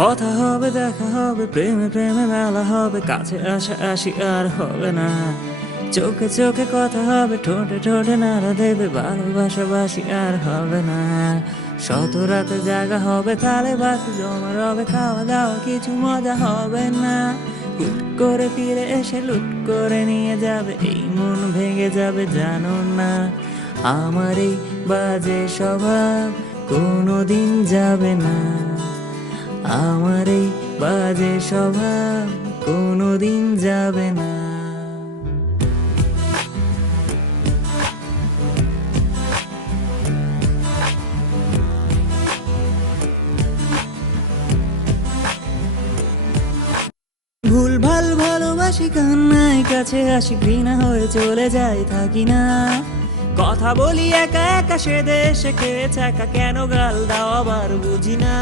কথা হবে, দেখা হবে, প্রেমে প্রেমে মেলা হবে, কাছে আসা আসি আর হবে না। চোখে চোখে কথা হবে, ঠোঁটে ঠোঁটে নাড়া দেবে, ভালোবাসা বাসি আর হবে না। শত রাতে জাগা হবে, তালে বাতি জমা রবে, খাওয়া দাওয়া কিছু মজা হবে না। হুট করে ফিরে এসে লুট করে নিয়ে যাবে, এই মন ভেঙে যাবে জানো না। আমার এই বাজে স্বভাব কোনোদিন যাবে না। আমার এই বাজে স্বভাব কোনোদিন যাবে না। ভুল ভাল ভালোবাসি, কান্নায় কাছে আসি, ঘৃণা হয়ে চলে যাই থাকি না। কথা বলি একা একা, সে দেশে খেয়েছে একা, কেন গাল দাও আবার বুঝি না।